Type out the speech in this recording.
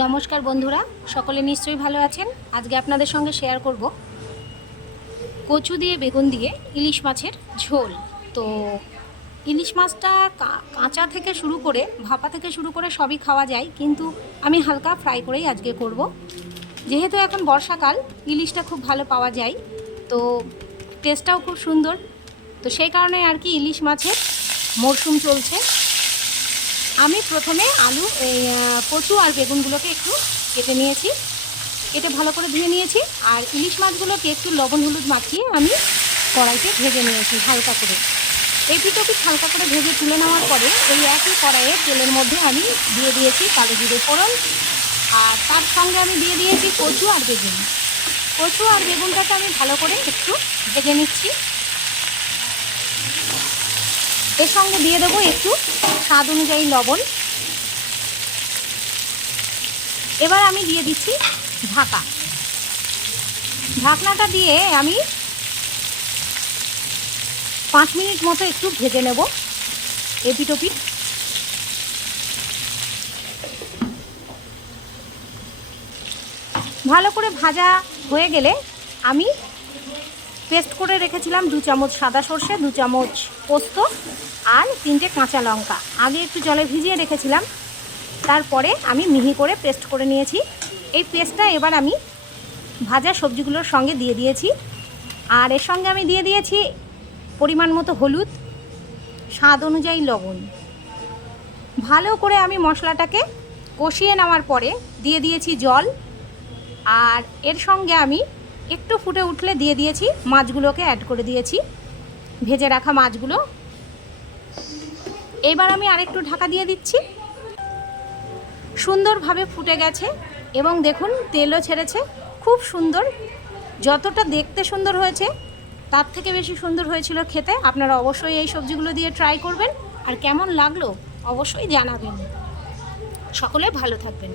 নমস্কার বন্ধুরা, সকলে নিশ্চয়ই ভালো আছেন। আজকে আপনাদের সঙ্গে শেয়ার করব কচু দিয়ে বেগুন দিয়ে ইলিশ মাছের ঝোল। তো ইলিশ মাছটা কাঁচা থেকে শুরু করে ভাপা থেকে শুরু করে সবই খাওয়া যায়, কিন্তু আমি হালকা ফ্রাই করেই আজকে করব। যেহেতু এখন বর্ষাকাল, ইলিশটা খুব ভালো পাওয়া যায়, তো টেস্টটাও খুব সুন্দর। তো সেই কারণে আর কি ইলিশ মাছের মরশুম চলছে। আমি প্রথমে কচু আর বেগুনগুলোকে একটু কেটে নিয়েছি, কেটে ভালো করে ধুয়ে নিয়েছি। আর ইলিশ মাছগুলোকে একটু লবণ হলুদ মাখিয়ে আমি কড়াইতে ভেজে নিয়েছি হালকা করে। এই পিঠোপিঠ হালকা করে ভেজে তুলে নেওয়ার পরে এই একই কড়াইয়ে তেলের মধ্যে আমি দিয়ে দিয়েছি কালো জিরে ফোড়ন, আর তার সঙ্গে আমি দিয়ে দিয়েছি কচু আর বেগুন। কচু আর বেগুনটাকে আমি ভালো করে একটু ভেজে নিচ্ছি। এর সঙ্গে দিয়ে দেবো একটু স্বাদ অনুযায়ী লবণ। এবার আমি দিয়ে দিচ্ছি ঢাকনাটা দিয়ে আমি 5 মিনিট মতো একটু ভেজে নেব এপিটোপিট। ভালো করে ভাজা হয়ে গেলে আমি পেস্ট করে রেখেছিলাম 2 চামচ সাদা সর্ষে, 2 চামচ পোস্ত আর 3টে কাঁচা লঙ্কা আগে একটু জলে ভিজিয়ে রেখেছিলাম। তারপরে আমি মিহি করে পেস্ট করে নিয়েছি। এই পেস্টটা এবার আমি ভাজা সবজিগুলোর সঙ্গে দিয়ে দিয়েছি। আর এর সঙ্গে আমি দিয়ে দিয়েছি পরিমাণ মতো হলুদ, স্বাদ অনুযায়ী লবণ। ভালো করে আমি মশলাটাকে কষিয়ে নেওয়ার পরে দিয়ে দিয়েছি জল। আর এর সঙ্গে আমি একটু ফুটে উঠলে দিয়ে দিয়েছি মাছগুলোকে অ্যাড করে দিয়েছি, ভেজে রাখা মাছগুলো। এবার আমি আরেকটু ঢাকা দিয়ে দিচ্ছি। সুন্দরভাবে ফুটে গেছে এবং দেখুন তেলও ছেড়েছে, খুব সুন্দর। যতটা দেখতে সুন্দর হয়েছে তার থেকে বেশি সুন্দর হয়েছিল খেতে। আপনারা অবশ্যই এই সবজিগুলো দিয়ে ট্রাই করবেন, আর কেমন লাগলো অবশ্যই জানাবেন। সকলে ভালো থাকবেন।